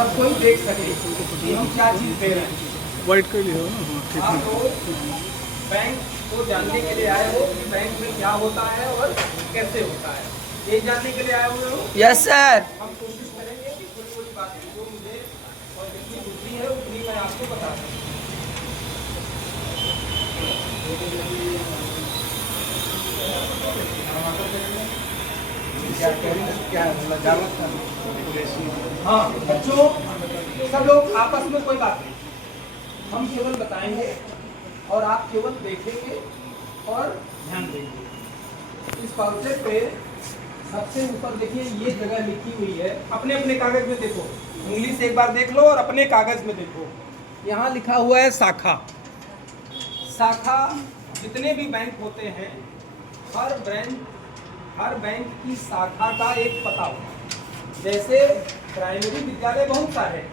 सब कोई देख सके कि हम क्या चीज़ दे रहे हैं। वाइट कर लिया हो ना? हाँ ठीक आप है। लोग बैंक को जानने के लिए आए हो कि बैंक में क्या होता है और कैसे होता है, ये जानने के लिए आए हुए हो। Yes sir. हम कोशिश करेंगे कि थोड़ी थोड़ी बातें जो मुझे और जितनी बुद्धि है उतनी मैं आपको बता दूँ। हाँ बच्चों, सब लोग आपस में कोई बात नहीं, हम केवल बताएंगे और आप केवल देखेंगे और ध्यान देंगे। इस वाउचर पे सबसे ऊपर देखिए ये जगह लिखी हुई है, अपने अपने कागज में देखो, उंगली से एक बार देख लो और अपने कागज में देखो। यहाँ लिखा हुआ है शाखा। शाखा जितने भी बैंक होते हैं, हर बैंक की शाखा का एक पता होता है। जैसे प्राइमरी विद्यालय बहुत सारे हैं,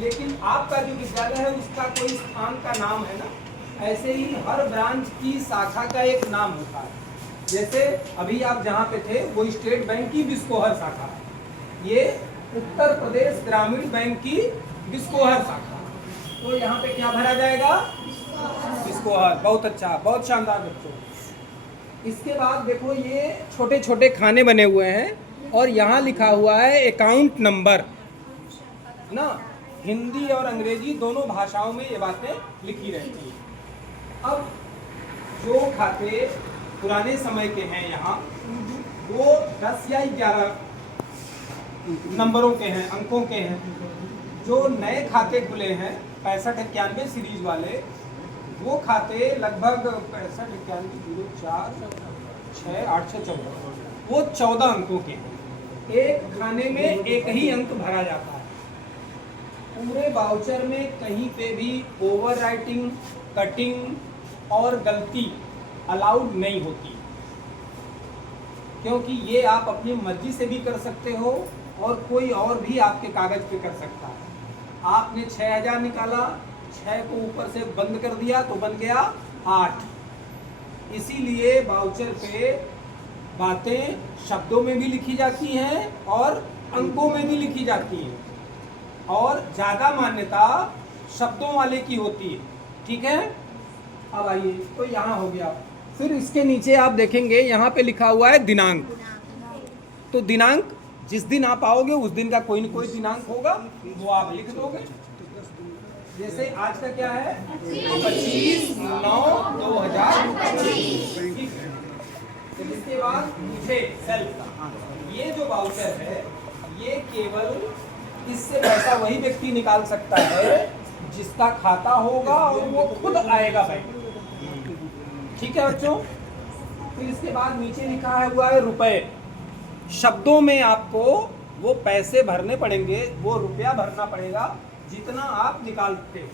लेकिन आपका जो विद्यालय है उसका कोई स्थान का नाम है ना, ऐसे ही हर ब्रांच की शाखा का एक नाम होता है। जैसे अभी आप जहाँ पे थे वो स्टेट बैंक की बिस्कोहर शाखा है, ये उत्तर प्रदेश ग्रामीण बैंक की बिस्कोहर शाखा। तो यहाँ पे क्या भरा जाएगा? बिस्कोहर। बहुत अच्छा, बहुत शानदार बच्चों। इसके बाद देखो ये छोटे छोटे खाने बने हुए हैं और यहाँ लिखा हुआ है अकाउंट नंबर ना। हिंदी और अंग्रेजी दोनों भाषाओं में ये बातें लिखी रहती हैं। अब जो खाते पुराने समय के हैं यहाँ, वो 10 या 11 नंबरों के हैं, अंकों के हैं। जो नए खाते खुले हैं 6591 सीरीज वाले, वो खाते लगभग 6591046814, वो 14 अंकों के हैं। एक खाने में एक ही अंक भरा जाता है। पूरे वाउचर में कहीं पे भी ओवर राइटिंग, कटिंग और गलती अलाउड नहीं होती, क्योंकि ये आप अपनी मर्जी से भी कर सकते हो और कोई और भी आपके कागज पे कर सकता है। आपने 6000 निकाला, 6 को ऊपर से बंद कर दिया तो बन गया 8। इसीलिए वाउचर पे बातें शब्दों में भी लिखी जाती हैं और अंकों में भी लिखी जाती हैं, और ज़्यादा मान्यता शब्दों वाले की होती है। ठीक है, अब आइए, तो यहाँ हो गया। फिर इसके नीचे आप देखेंगे यहाँ पे लिखा हुआ है दिनांक। तो दिनांक जिस दिन आप आओगे उस दिन का कोई न कोई दिनांक होगा, वो आप लिख दोगे। जैसे आज का क्या है? 25/9/2025। इसके बाद मुझे सेल्फ का ये जो वाउचर है, ये केवल इससे पैसा वही व्यक्ति निकाल सकता है जिसका खाता होगा और वो खुद आएगा बैंक। ठीक है बच्चों। फिर इसके बाद नीचे लिखा है हुआ है रुपए। शब्दों में आपको वो पैसे भरने पड़ेंगे, वो रुपया भरना पड़ेगा जितना आप निकालते।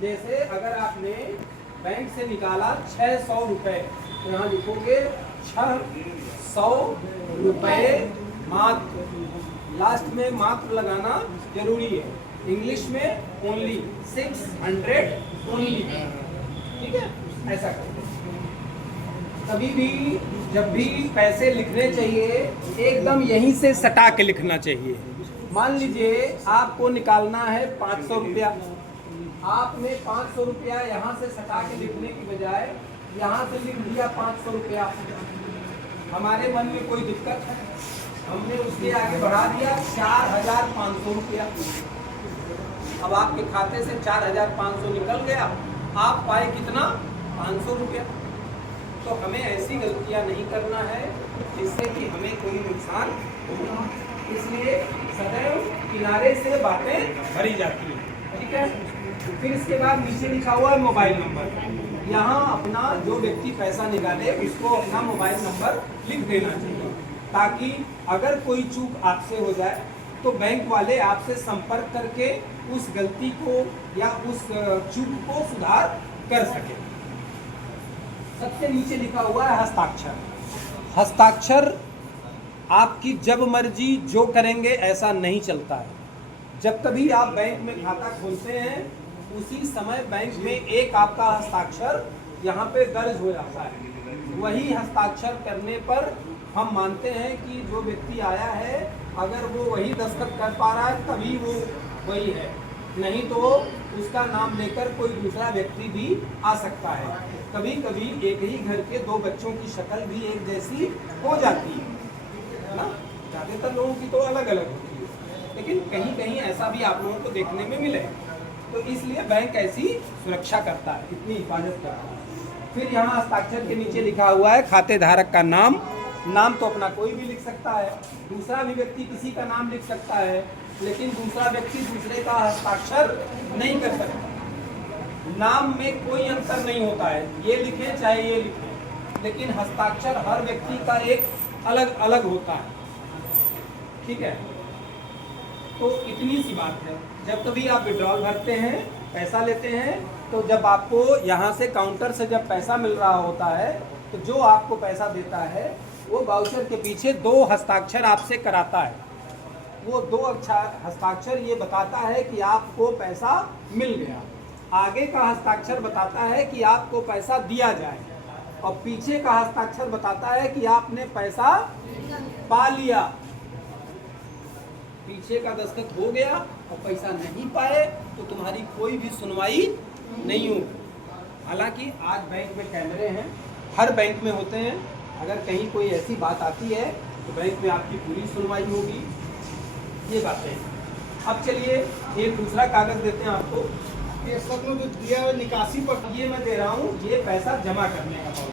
जैसे अगर आपने बैंक से निकाला 600 रुपए, तो यहाँ लिखोगे 600 रुपए मात्र। लास्ट में मात्र लगाना जरूरी है। इंग्लिश में ओनली, 600 ओनली। ठीक है, ऐसा करते। कभी भी जब भी पैसे लिखने चाहिए एकदम यहीं से सटा के लिखना चाहिए। मान लीजिए आपको निकालना है 500 रुपया, आपने 500 रुपया यहाँ से सटा के लिखने की बजाय यहाँ से लिख दिया 500 रुपया। हमारे मन में कोई दिक्कत है, हमने उसके आगे बढ़ा दिया 4500 रुपया। अब आपके खाते से 4500 निकल गया, आप पाए कितना? 500 रुपया। तो हमें ऐसी गलतियां नहीं करना है जिससे कि हमें कोई नुकसान हो। इसलिए सदैव किनारे से बातें भरी जाती हैं। ठीक है। फिर इसके बाद नीचे लिखा हुआ है मोबाइल नंबर। यहाँ अपना जो व्यक्ति पैसा निकाले उसको अपना मोबाइल नंबर लिख देना चाहिए, ताकि अगर कोई चूक आपसे हो जाए तो बैंक वाले आपसे संपर्क करके उस गलती को या उस चूक को सुधार कर सके। सबसे नीचे लिखा हुआ है हस्ताक्षर। हस्ताक्षर आपकी जब मर्जी जो करेंगे ऐसा नहीं चलता है। जब कभी आप बैंक में खाता खोलते हैं उसी समय बैंक में एक आपका हस्ताक्षर यहाँ पे दर्ज हो जाता है। वही हस्ताक्षर करने पर हम मानते हैं कि जो व्यक्ति आया है अगर वो वही दस्तखत कर पा रहा है तभी वो वही है, नहीं तो उसका नाम लेकर कोई दूसरा व्यक्ति भी आ सकता है। कभी कभी एक ही घर के दो बच्चों की शक्ल भी एक जैसी हो जाती है ना, ज़्यादातर लोगों की तो अलग अलग होती है, लेकिन कहीं कहीं ऐसा भी आप लोगों को देखने में मिले, तो इसलिए बैंक ऐसी सुरक्षा करता है, इतनी हिफाजत करता है। फिर यहाँ हस्ताक्षर के नीचे लिखा हुआ है खाते धारक का नाम। नाम तो अपना कोई भी लिख सकता है, दूसरा भी व्यक्ति किसी का नाम लिख सकता है, लेकिन दूसरा व्यक्ति दूसरे का हस्ताक्षर नहीं कर सकता। नाम में कोई अंतर नहीं होता है, ये लिखे चाहे ये लिखे, लेकिन हस्ताक्षर हर व्यक्ति का एक अलग अलग होता है। ठीक है, तो इतनी सी बात है। जब कभी आप विड्रॉल भरते हैं, पैसा लेते हैं, तो जब आपको यहाँ से काउंटर से जब पैसा मिल रहा होता है, तो जो आपको पैसा देता है वो वाउचर के पीछे 2 हस्ताक्षर आपसे कराता है। वो 2 हस्ताक्षर ये बताता है कि आपको पैसा मिल गया, आगे का हस्ताक्षर बताता है कि आपको पैसा दिया जाए, और पीछे का हस्ताक्षर बताता है कि आपने पैसा पा लिया। पीछे का दस्तखत हो गया और पैसा नहीं पाए तो तुम्हारी कोई भी सुनवाई नहीं होगी। हालांकि आज बैंक में कैमरे हैं, हर बैंक में होते हैं, अगर कहीं कोई ऐसी बात आती है तो बैंक में आपकी पूरी सुनवाई होगी। ये बातें। अब चलिए एक दूसरा कागज देते हैं आपको, ये सब लोग जो दिया हुआ निकासी पर ये मैं दे रहा हूँ, ये पैसा जमा करने का।